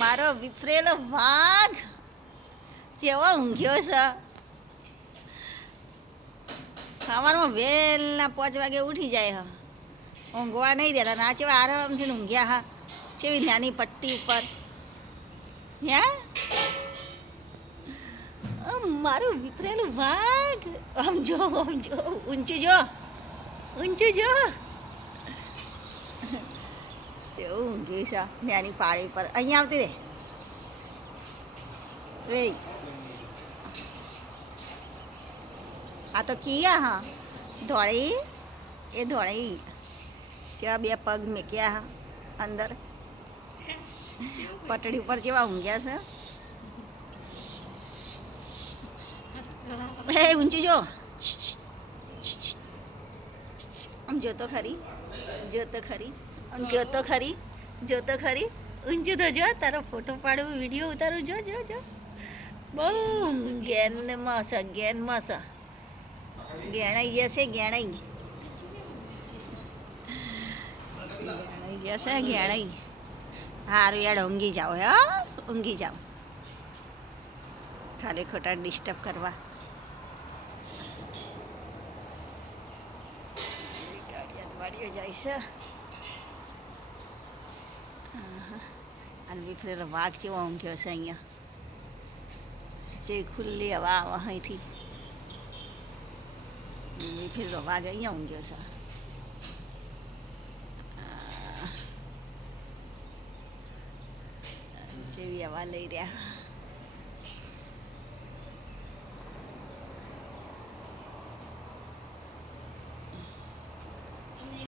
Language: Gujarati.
મારો વિફરેલો વાઘ જેવો ઊંઘ્યો છે. સવારમાં વહેલા 5 વાગે ઉઠી જાય હ, ઊંઘવા નહીં દેતા. ના ચેવા આરામથી ઊંઘ્યા હા, ચેવી નાની પટ્ટી ઉપર. હે મારું વિફરેલું વાઘ. આમ જો ઊંચું જો, ઊંચું જો. કેવું ઊંઘ્યું છે નાની પાળી પર. અહીંયા આવતી રે રે. આ તો કિયા હા ધોળી, એ ધોળી જેવા 2 પગ મેક્યા હા અંદર પટડી ઉપર. જેવા ઊંઘ્યા છે. એ ઊંચી જો, આમ જોતો ખરી, જોતો ખરી, આમ જોતો ખરી, જોતો ખરી. ઊંચું તો જો, તારો ફોટો પાડું, વિડીયો ઉતારું. જો જો જો, બહુ ગેનમાં છે, ગેનમાં છે. ગેણાઈ જશે, ગેણાઈ જશે, ગેણાઈ. હારું યાર, ઊંઘી જાઓ. હે ઊંઘી જાઓ, ખાલી ખોટા ડિસ્ટર્બ કરવા. વાડીઓ જાય છે. અને વિફરેલો વાઘ જેવો ઊંઘ્યો છે અહીંયા. જે ખુલ્લી હવા આવે અહીંથી. વિફરેલો વાઘ અહીંયા ઊંઘ્યો છે. જેવી હવા લઈ રહ્યા.